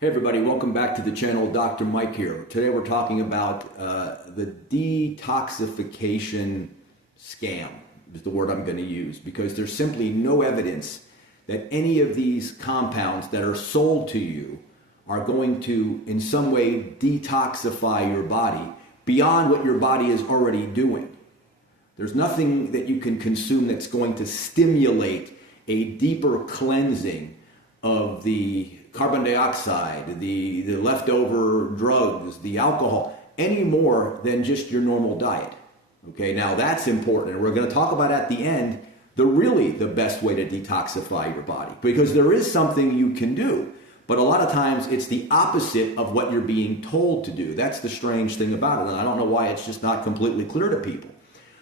Hey everybody, welcome back to the channel. Dr. Mike here. Today we're talking about the detoxification scam is the word I'm going to use, because there's simply no evidence that any of these compounds that are sold to you are going to in some way detoxify your body beyond what your body is already doing. There's nothing that you can consume that's going to stimulate a deeper cleansing of the carbon dioxide, the leftover drugs, the alcohol, any more than just your normal diet. Okay, now that's important. And we're going to talk about at the end the best way to detoxify your body, because there is something you can do, but a lot of times it's the opposite of what you're being told to do. That's the strange thing about it, and I don't know why it's just not completely clear to people.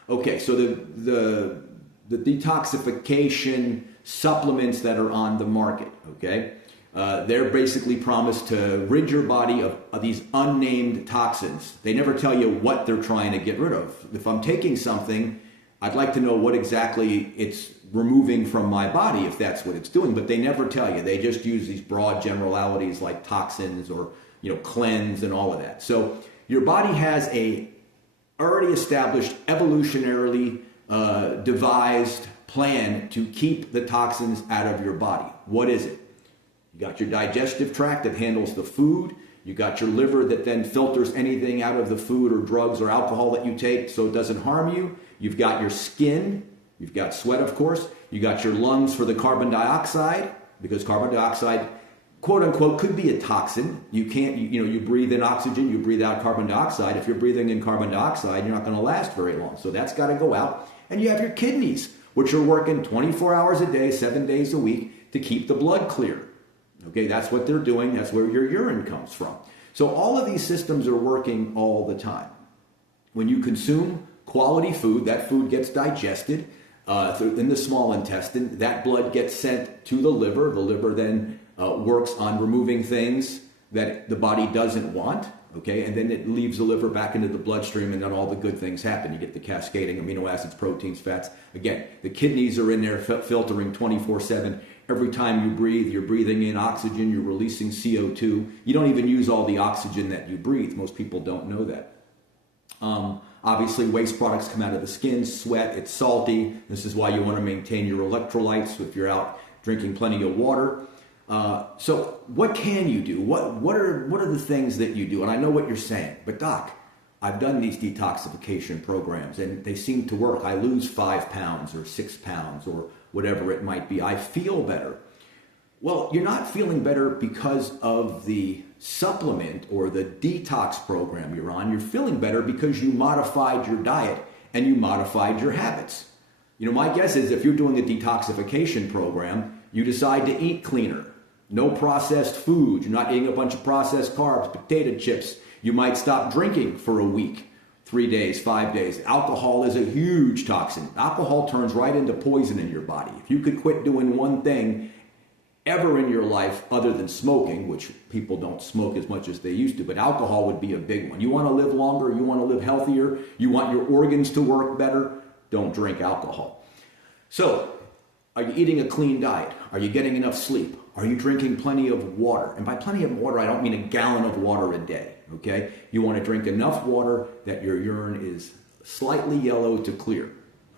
Okay, so the detoxification supplements that are on the market, okay? They're basically promised to rid your body of these unnamed toxins. They never tell you what they're trying to get rid of. If I'm taking something, I'd like to know what exactly it's removing from my body, if that's what it's doing, but they never tell you. They just use these broad generalities like toxins or, cleanse and all of that. So your body has a already established, evolutionarily devised plan to keep the toxins out of your body. What is it? You got your digestive tract that handles the food. You got your liver that then filters anything out of the food or drugs or alcohol that you take so it doesn't harm you. You've got your skin. You've got sweat, of course. You got your lungs for the carbon dioxide, because carbon dioxide, quote unquote, could be a toxin. You can't, you breathe in oxygen, you breathe out carbon dioxide. If you're breathing in carbon dioxide, you're not going to last very long. So that's got to go out. And you have your kidneys, which are working 24 hours a day, 7 days a week to keep the blood clear. Okay, that's what they're doing. That's where your urine comes from. So all of these systems are working all the time. When you consume quality food, that food gets digested in the small intestine. That blood gets sent to the liver. The liver then works on removing things that the body doesn't want. Okay, and then it leaves the liver back into the bloodstream, and then all the good things happen. You get the cascading amino acids, proteins, fats. Again, the kidneys are in there filtering 24/7. Every time you breathe, you're breathing in oxygen, you're releasing CO2. You don't even use all the oxygen that you breathe. Most people don't know that. Obviously, waste products come out of the skin, sweat, it's salty. This is why you want to maintain your electrolytes if you're out drinking plenty of water. So what can you do? What are the things that you do? And I know what you're saying, but Doc, I've done these detoxification programs and they seem to work. I lose 5 pounds or 6 pounds or whatever it might be. I feel better. Well, you're not feeling better because of the supplement or the detox program you're on. You're feeling better because you modified your diet and you modified your habits. My guess is if you're doing a detoxification program, you decide to eat cleaner. No processed food. You're not eating a bunch of processed carbs, potato chips. You might stop drinking for a week, 3 days, 5 days. Alcohol is a huge toxin. Alcohol turns right into poison in your body. If you could quit doing one thing ever in your life other than smoking, which people don't smoke as much as they used to, but alcohol would be a big one. You want to live longer, you want to live healthier, you want your organs to work better, don't drink alcohol. So, are you eating a clean diet? Are you getting enough sleep? Are you drinking plenty of water? And by plenty of water, I don't mean a gallon of water a day, okay? You want to drink enough water that your urine is slightly yellow to clear,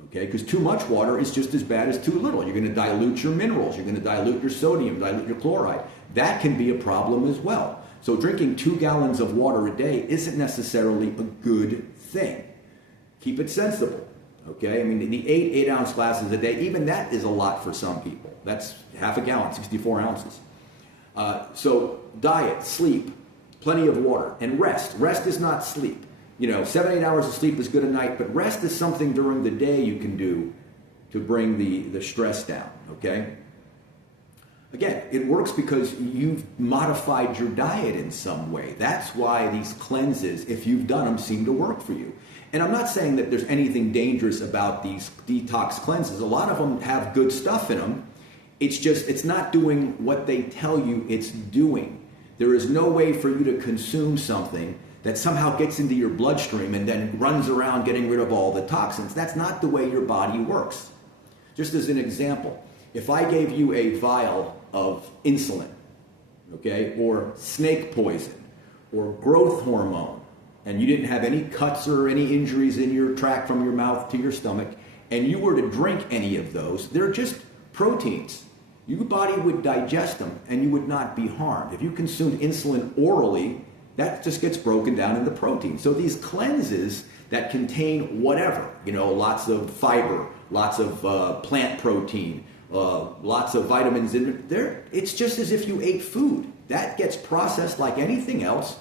okay? Because too much water is just as bad as too little. You're going to dilute your minerals. You're going to dilute your sodium, dilute your chloride. That can be a problem as well. So drinking 2 gallons of water a day isn't necessarily a good thing. Keep it sensible. Okay, I mean, the 8-ounce glasses a day, even that is a lot for some people. That's half a gallon, 64 ounces. So diet, sleep, plenty of water, and rest. Rest is not sleep. 7-8 hours of sleep is good at night, but rest is something during the day you can do to bring the stress down, okay? Again, it works because you've modified your diet in some way. That's why these cleanses, if you've done them, seem to work for you. And I'm not saying that there's anything dangerous about these detox cleanses. A lot of them have good stuff in them. It's just, it's not doing what they tell you it's doing. There is no way for you to consume something that somehow gets into your bloodstream and then runs around getting rid of all the toxins. That's not the way your body works. Just as an example, if I gave you a vial of insulin, okay, or snake poison, or growth hormone, and you didn't have any cuts or any injuries in your tract from your mouth to your stomach, and you were to drink any of those, they're just proteins. Your body would digest them and you would not be harmed. If you consumed insulin orally, that just gets broken down into protein. So these cleanses that contain whatever, lots of fiber, lots of plant protein, lots of vitamins in there, it's just as if you ate food. That gets processed like anything else,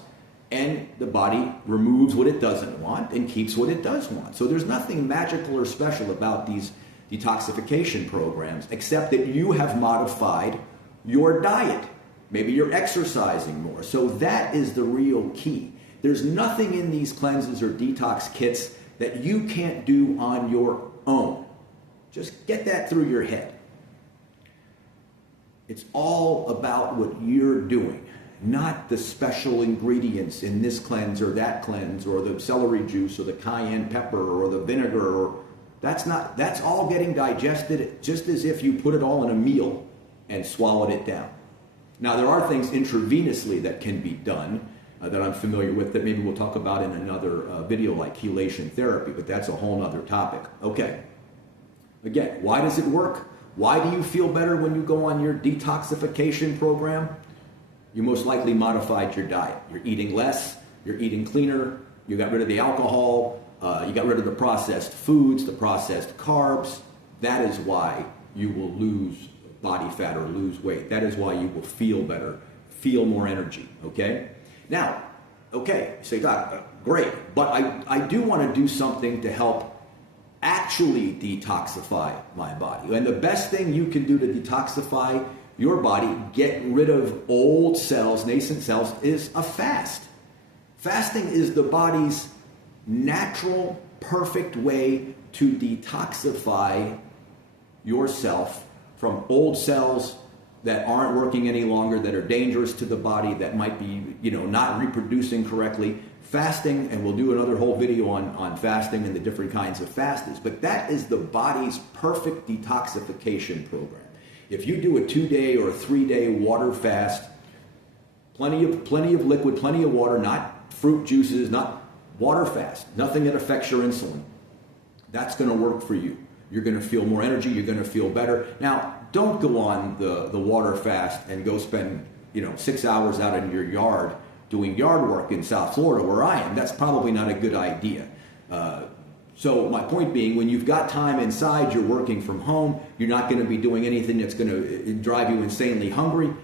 and the body removes what it doesn't want and keeps what it does want. So there's nothing magical or special about these detoxification programs, except that you have modified your diet. Maybe you're exercising more. So that is the real key. There's nothing in these cleanses or detox kits that you can't do on your own. Just get that through your head. It's all about what you're doing, not the special ingredients in this cleanse or that cleanse, or the celery juice or the cayenne pepper or the vinegar. Or that's all getting digested just as if you put it all in a meal and swallowed it down. Now, there are things intravenously that can be done that I'm familiar with that maybe we'll talk about in another video, like chelation therapy, but that's a whole other topic. Okay. Again, why does it work? Why do you feel better when you go on your detoxification program? You most likely modified your diet. You're eating less, you're eating cleaner, you got rid of the alcohol, you got rid of the processed foods, the processed carbs. That is why you will lose body fat or lose weight. That is why you will feel better, feel more energy, okay? Now, okay, you say, Doc, great, but I do want to do something to help actually detoxify my body. And the best thing you can do to detoxify your body, get rid of old cells, nascent cells, is a fast. Fasting is the body's natural, perfect way to detoxify yourself from old cells that aren't working any longer, that are dangerous to the body, that might be, not reproducing correctly. Fasting, and we'll do another whole video on fasting and the different kinds of fasts, but that is the body's perfect detoxification program. If you do a 2-day or a 3-day water fast, plenty of liquid, plenty of water, not fruit juices, not water fast, nothing that affects your insulin, that's going to work for you. You're going to feel more energy, you're going to feel better. Now, don't go on the water fast and go spend 6 hours out in your yard doing yard work in South Florida where I am. That's probably not a good idea. So my point being, when you've got time inside, you're working from home, you're not going to be doing anything that's going to drive you insanely hungry,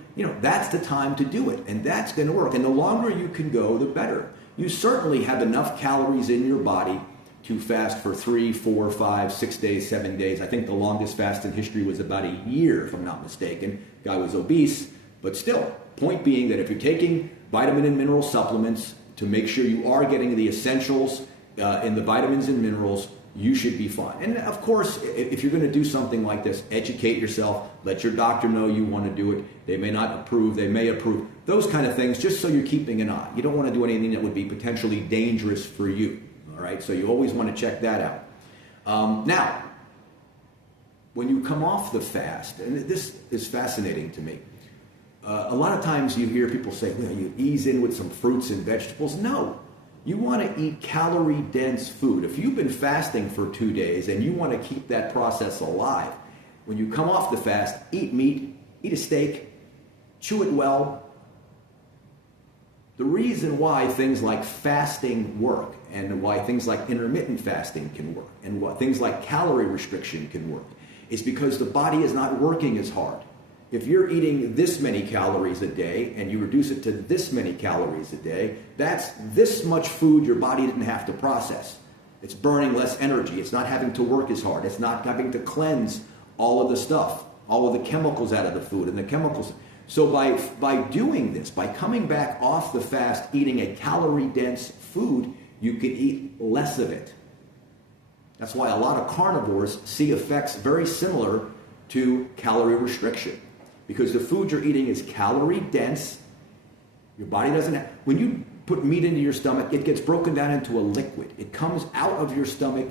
that's the time to do it, and that's going to work. And the longer you can go, the better. You certainly have enough calories in your body to fast for 3, 4, 5, 6 days, 7 days. I think the longest fast in history was about a year, if I'm not mistaken. Guy was obese, but still, point being that if you're taking vitamin and mineral supplements to make sure you are getting the essentials in the vitamins and minerals, you should be fine. And of course, if you're going to do something like this, educate yourself, let your doctor know you want to do it. They may not approve, they may approve, those kind of things, just so you're keeping an eye. You don't want to do anything that would be potentially dangerous for you, all right? So you always want to check that out. Now, when you come off the fast, and this is fascinating to me, a lot of times you hear people say, well, you ease in with some fruits and vegetables. No. You want to eat calorie-dense food. If you've been fasting for 2 days and you want to keep that process alive, when you come off the fast, eat meat, eat a steak, chew it well. The reason why things like fasting work, and why things like intermittent fasting can work, and why things like calorie restriction can work, is because the body is not working as hard. If you're eating this many calories a day and you reduce it to this many calories a day, that's this much food your body didn't have to process. It's burning less energy. It's not having to work as hard. It's not having to cleanse all of the stuff, all of the chemicals out of the food and the chemicals. So by doing this, by coming back off the fast, eating a calorie-dense food, you can eat less of it. That's why a lot of carnivores see effects very similar to calorie restriction. Because the food you're eating is calorie dense. Your body doesn't have, when you put meat into your stomach, it gets broken down into a liquid. It comes out of your stomach,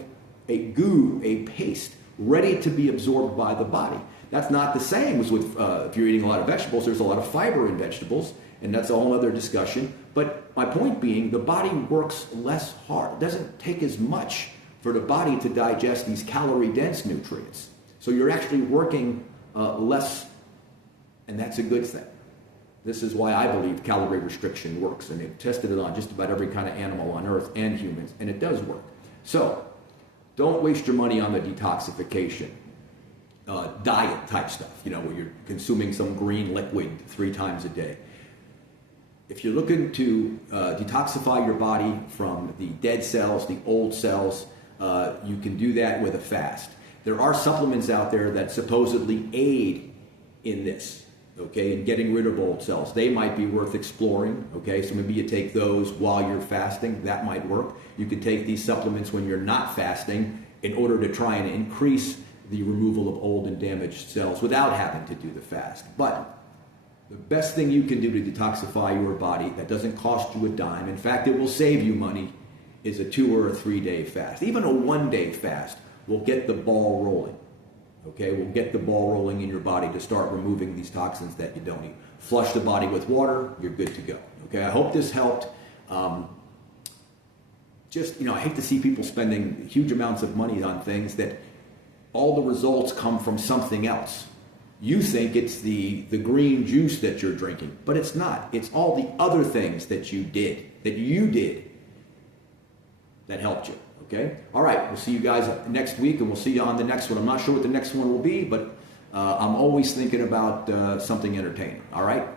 a goo, a paste, ready to be absorbed by the body. That's not the same as with if you're eating a lot of vegetables. There's a lot of fiber in vegetables, and that's a whole other discussion. But my point being, the body works less hard. It doesn't take as much for the body to digest these calorie-dense nutrients. So you're actually working less, and that's a good thing. This is why I believe calorie restriction works, and they've tested it on just about every kind of animal on Earth and humans, and it does work. So don't waste your money on the detoxification diet type stuff, where you're consuming some green liquid 3 times a day. If you're looking to detoxify your body from the dead cells, the old cells, you can do that with a fast. There are supplements out there that supposedly aid in this, okay, in getting rid of old cells. They might be worth exploring, okay, so maybe you take those while you're fasting. That might work. You could take these supplements when you're not fasting in order to try and increase the removal of old and damaged cells without having to do the fast. But the best thing you can do to detoxify your body that doesn't cost you a dime, in fact, it will save you money, is a 2 or a 3 day fast. Even a 1 day fast will get the ball rolling. Okay, we'll get the ball rolling in your body to start removing these toxins that you don't need. Flush the body with water, you're good to go. Okay, I hope this helped. I hate to see people spending huge amounts of money on things that all the results come from something else. You think it's the green juice that you're drinking, but it's not. It's all the other things that you did that helped you. Okay? All right, we'll see you guys next week, and we'll see you on the next one. I'm not sure what the next one will be, but I'm always thinking about something entertaining. All right?